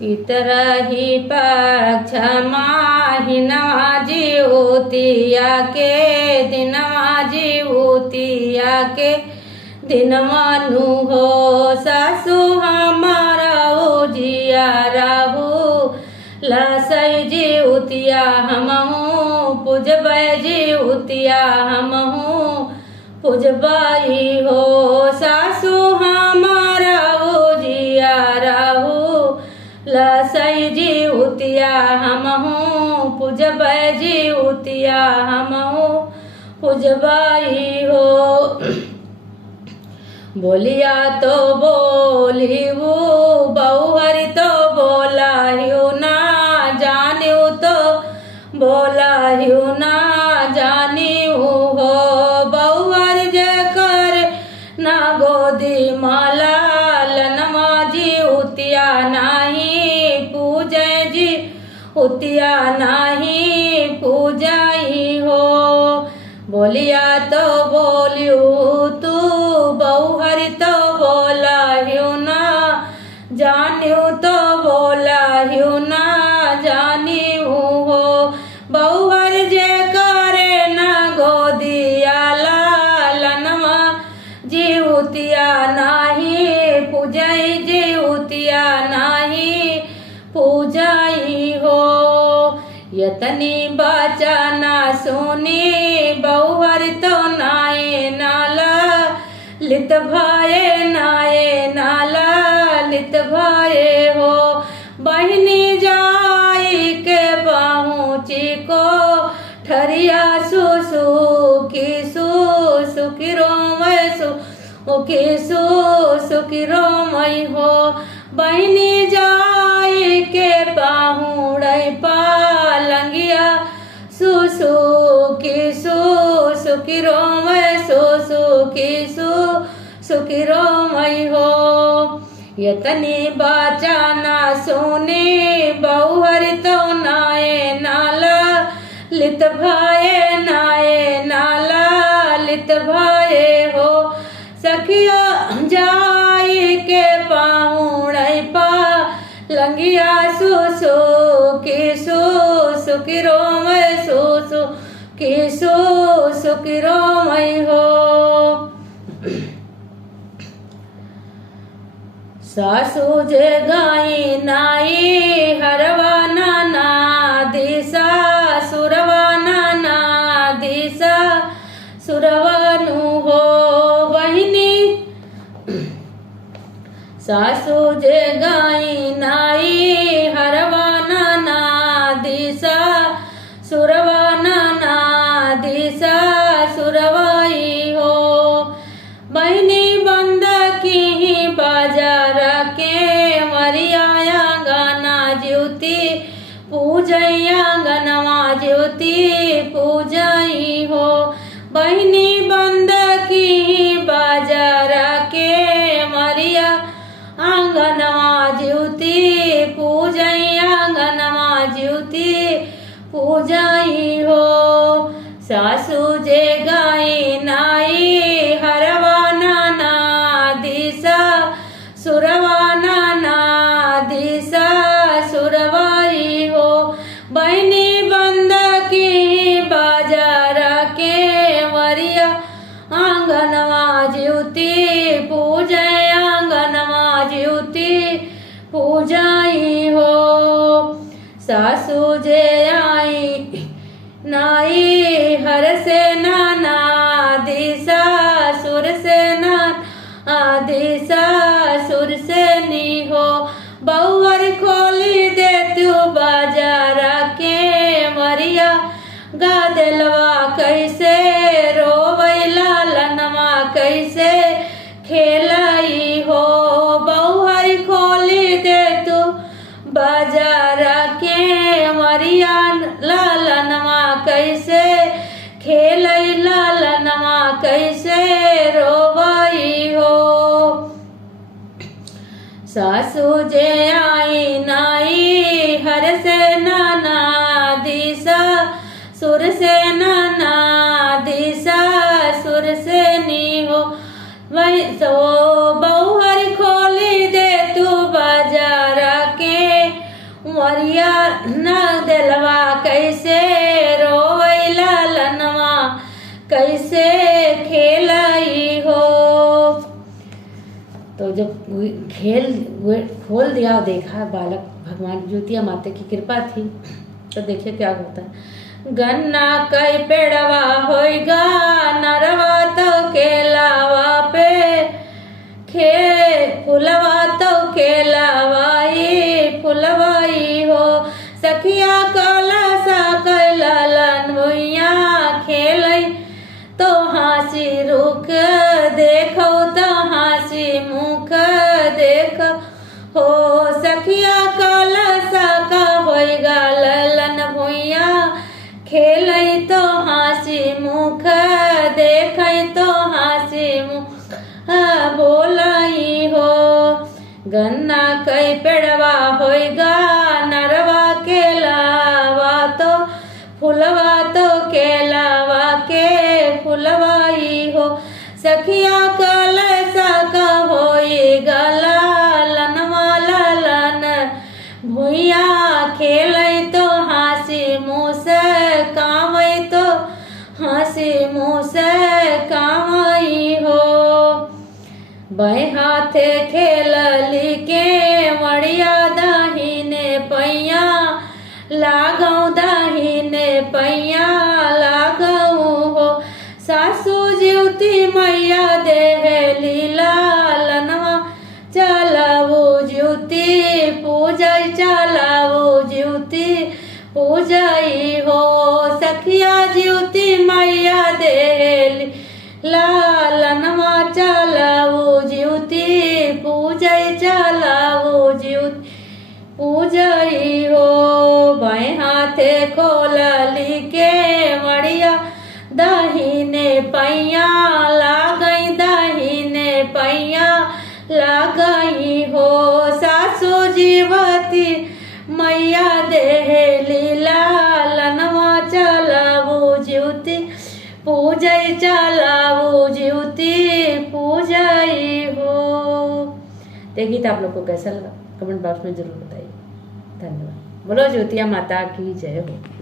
पितरही पक्ष माहिनवा जीवतिया के दिनवा जीवतिया के दिन मनु हो सासु हमारा उजिया रहू लसई जीवतिया हमहू पूजबै जीवतिया हमहू पूजबाई हो सासु हमारा उजिया रहू लसई जीवतिया हमहू पूजबै जीवतिया हमहू पूजबाई हो। बोलिया तो बोलिऊ बहुहरि तो बोलायु ना जानिऊ तो बोलायु ना जानिऊ हो बहुहरि जकर ना गोदी माला लनमा जीवतिया नाही पूजै जीवतिया नाही पूजाई हो। बोलिया तो बोलियो तू बहुहरि तो बोलायु ना जानियो तो बोलायु ना जानियो हो बहुहरि जे करे ना गोदिया लालनमा जीवतिया नाही पूजाई जीवतिया नाही पूजाई हो। यतनी बचना सुनी बहुहरि तो नाये नाला लित भाये नाये नाला लित भाये हो बहिनी जाई के पहुँची को ठरिया सुसु की सुखी रोमय सुखी सुखी रोमय हो बहिनी जाई के पाहुड़ै पालंगिया सुसु की सुखी रोमय सुखी सुखी रोमय हो। यतनी बचना सुनी बहुहरि तो नाये नाला लित भाये नाये नाला लित भाये हो सखिया जाई के पाहुड़ै पालंगिया सुसु की सुखी रोमय की सुखी रोमय हो। सासु जे गाई नाई हरवा नाना दिशा सुरवा नाना दिशा सुरवानु हो बहिनी सासु जे गाई नाई हरवा नाना दिशा सुरवा नाना दिशा सुरवाई हो बहिनी बंद की बाजार के मरिया गाना ज्योति पूजैया गनवा ज्योति पूजाई हो बहिनी बंद की बाजार के मरिया आंगनवा ज्योति पूजैया आंगनवा ज्योति पूजाई हो। सासु जे गाई नाई हरवा नाना दिशा सुरवा नाना दिशा सुरवाई हो बहिनी बंद की बाजार के मरिया आंगनवा ज्योति पूजै आंगनवा ज्योति पूजाई हो। सासु जे आई नाई हर से नाना दिशा सुर से नाना दिशा सुर से नी हो बहुहरि खोली दे तू बाजार के मरिया गादलवा कैसे रोवैला लनवा कैसे खेलाई हो बहुहरि खोली दे तू बाजार के मरिया लालनवा कैसे खेलई लालनवा कैसे रोवई हो। सासु जे आई नाई हर से नाना दिशा सुर से नाना दिशा सुर से नी हो वही तो बहुहरि खोली दे तू बाजार के संवरिया न दिलवा कैसे रोवै लालनवा कैसे खेलाई हो। तो जब खेल खोल दिया और देखा बालक, भगवान ज्योतिया माता की कृपा थी, तो देखिए क्या होता है। गन्ना कई पेड़वा होइगा नरवा तो केलावा पे फुलवा तो केलावाई फुलवाई हो। सखिया कला सा कैलालन भुइया खेलई तो हाँसी रुख देखो तो हाँसी मुख देख हो। सखिया कला सा का होइगा ललन भुइया खेलई तो हाँसी मुख देखई तो हाँसी मुख बोलाई हो। गन्ना कई पेड़वा होइगा नरवा केलावा तो फुलवा तो केलावा के फुलवाई हो। सखिया कलसा का होइगा लालनवा लालन भुइया खेलई तो हाँसी मुँह से कामई तो हाँसी मुँह से कामई हो। बाएं हाथे खेलली के मड़िया दाहिने पैया लागऊ दाहिने पैया लागऊ हो। सासू ज्योति मैया देहली लालनवा चलावो ज्योति पूजई चलावो ज्योति पूजई हो। सखिया ज्योति मैया देहली लालनवा चलावो ज्योति पूजई चलावो ज्योति पूजई हो। बाएं हाथे खोलली के मड़िया दाहिने पैया लागई दाहिने पैया लागई हो। सासू जीवती मैया देहली लालनवा चलावो ज्योति पूजई चलावो ज्योति पूजई हो। देखिए तो आप लोग को कैसा लगा, कमेंट बॉक्स में जरूर बताइए। धन्यवाद। बोलो ज्योतिया माता की जय हो।